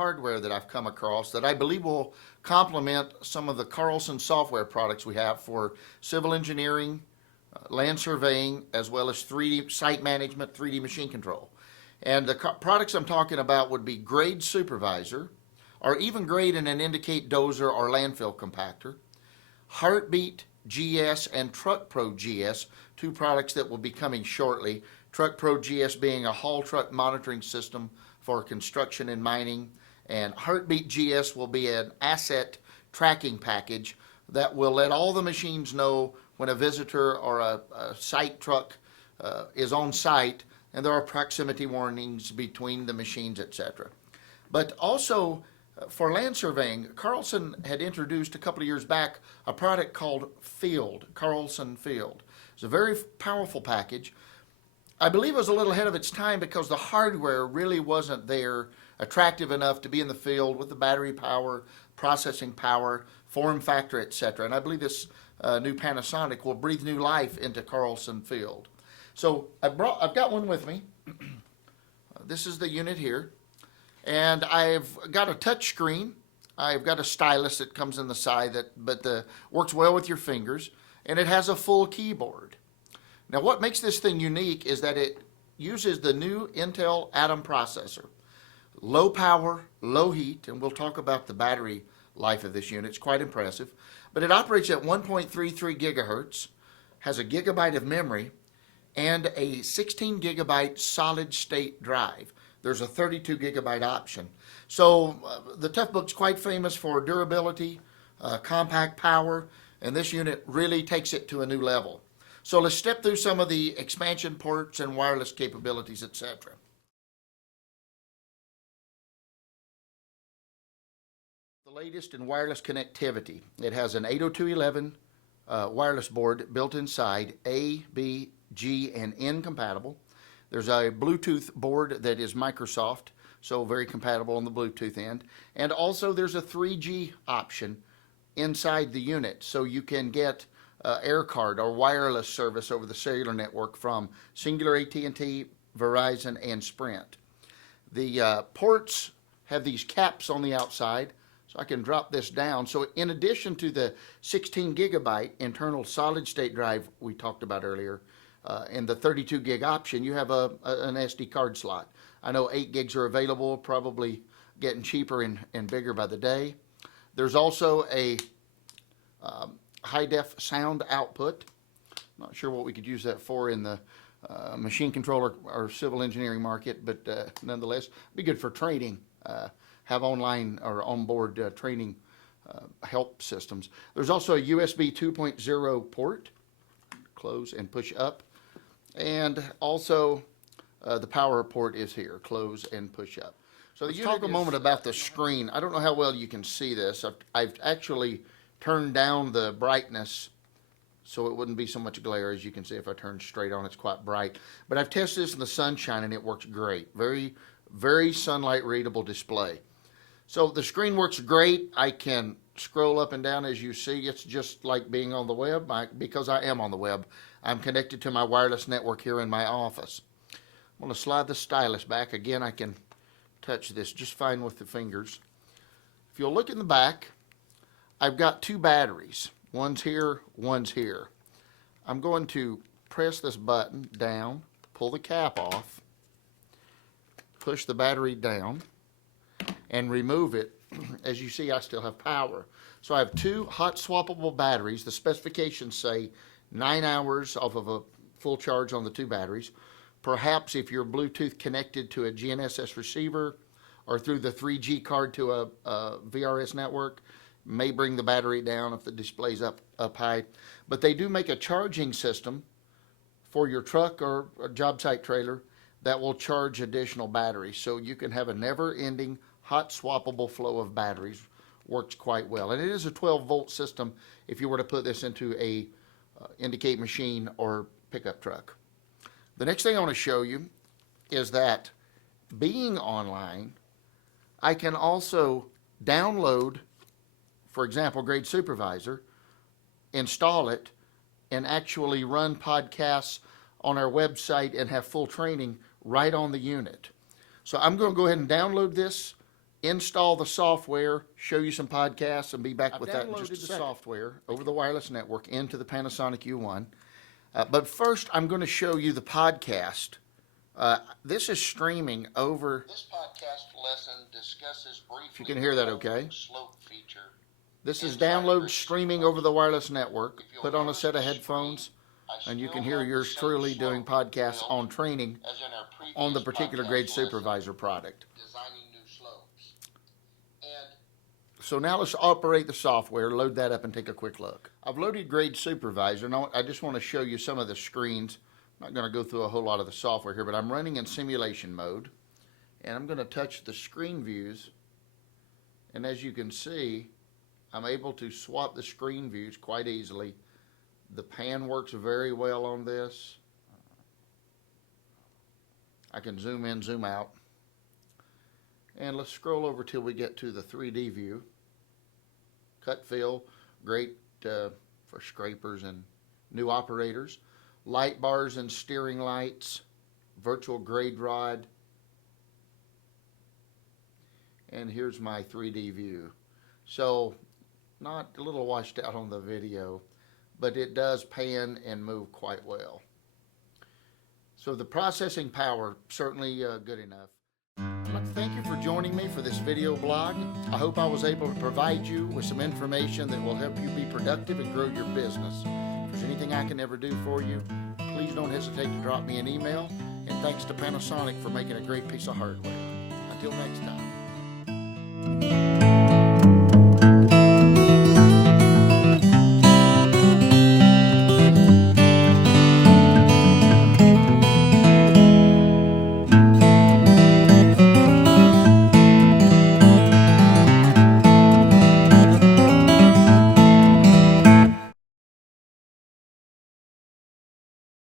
hardware that I've come across that I believe will complement some of the Carlson software products we have for civil engineering, land surveying, as well as 3D site management, 3D machine control. And the products I'm talking about would be Grade Supervisor, or even Grade and an Indicate Dozer or Landfill Compactor, Heartbeat GS and Truckpro GS, two products that will be coming shortly. Truckpro GS being a haul truck monitoring system for construction and mining, and Heartbeat GS will be an asset tracking package that will let all the machines know when a visitor or a site truck is on site, and there are proximity warnings between the machines, etc. But also for land surveying, Carlson had introduced a couple of years back a product called Field, Carlson Field. It's a very powerful package. I believe it was a little ahead of its time because the hardware really wasn't there attractive enough to be in the field with the battery power, processing power, form factor, etc. And I believe this new Panasonic will breathe new life into Carlson Field. So I've got one with me. This is the unit here. And I've got a touch screen. I've got a stylus that comes in the side that works well with your fingers. And it has a full keyboard. Now what makes this thing unique is that it uses the new Intel Atom processor. Low power, low heat, and we'll talk about the battery life of this unit. It's quite impressive. But it operates at 1.33 gigahertz, has a gigabyte of memory, and a 16 gigabyte solid state drive. There's a 32 gigabyte option. So the Toughbook's quite famous for durability, compact power, and this unit really takes it to a new level. So let's step through some of the expansion ports and wireless capabilities, etc. The latest in wireless connectivity. It has an 802.11 wireless board built inside, A, B, G, and N compatible. There's a Bluetooth board that is Microsoft, so very compatible on the Bluetooth end. And also there's a 3G option inside the unit, so you can get air card or wireless service over the cellular network from Singular, AT&T, Verizon, and Sprint. The ports have these caps on the outside, so I can drop this down. So in addition to the 16 gigabyte internal solid state drive we talked about earlier, and the 32 gig option, you have an SD card slot. I know 8 gigs are available, probably getting cheaper and bigger by the day. There's also a high def sound output. Not sure what we could use that for in the machine control or civil engineering market, but nonetheless, be good for training. Have online or onboard training help systems. There's also a USB 2.0 port, close and push up, and also the power port is here, close and push up. So let's talk a moment about the screen. I don't know how well you can see this. I've actually turned down the brightness so it wouldn't be so much glare. As you can see, if I turn straight on, it's quite bright. But I've tested this in the sunshine and it works great. Very, very sunlight readable display. So the screen works great. I can scroll up and down as you see. It's just like being on the web because I am on the web. I'm connected to my wireless network here in my office. I'm going to slide the stylus back. Again, I can touch this just fine with the fingers. If you'll look in the back, I've got two batteries. One's here, one's here. I'm going to press this button down, pull the cap off, push the battery down, and remove it. As you see, I still have power. So I have two hot swappable batteries. The specifications say 9 hours off of a full charge on the two batteries. Perhaps if you're Bluetooth connected to a GNSS receiver or through the 3G card to a VRS network, may bring the battery down if the display's up high. But they do make a charging system for your truck or a job site trailer that will charge additional batteries. So you can have a never-ending hot swappable flow of batteries. Works quite well. And it is a 12-volt system if you were to put this into a Indicate machine or pickup truck. The next thing I want to show you is that being online, I can also download, for example, Grade Supervisor, install it, and actually run podcasts on our website and have full training right on the unit. So I'm going to go ahead and download this install the software, show you some podcasts, and be back with that in just a second. Software over the wireless network into the Panasonic U1. But first, I'm going to show you the podcast. This is streaming over. This podcast lesson discusses briefly. If you can hear that, okay. Slope feature. This is download streaming over the wireless network. Put on a set of headphones, and you can hear yours truly doing podcasts on training on the particular grade Supervisor product. So now let's operate the software, load that up, and take a quick look. I've loaded Grade Supervisor. Now I just want to show you some of the screens. I'm not going to go through a whole lot of the software here, but I'm running in simulation mode. And I'm going to touch the screen views. And as you can see, I'm able to swap the screen views quite easily. The pan works very well on this. I can zoom in, zoom out. And let's scroll over till we get to the 3D view. Cut fill, great for scrapers and new operators. Light bars and steering lights, virtual grade rod. And here's my 3D view. So not a little washed out on the video, but it does pan and move quite well. So the processing power, certainly good enough. I'd like to thank you for joining me for this video blog. I hope I was able to provide you with some information that will help you be productive and grow your business. If there's anything I can ever do for you, please don't hesitate to drop me an email. And thanks to Panasonic for making a great piece of hardware. Until next time.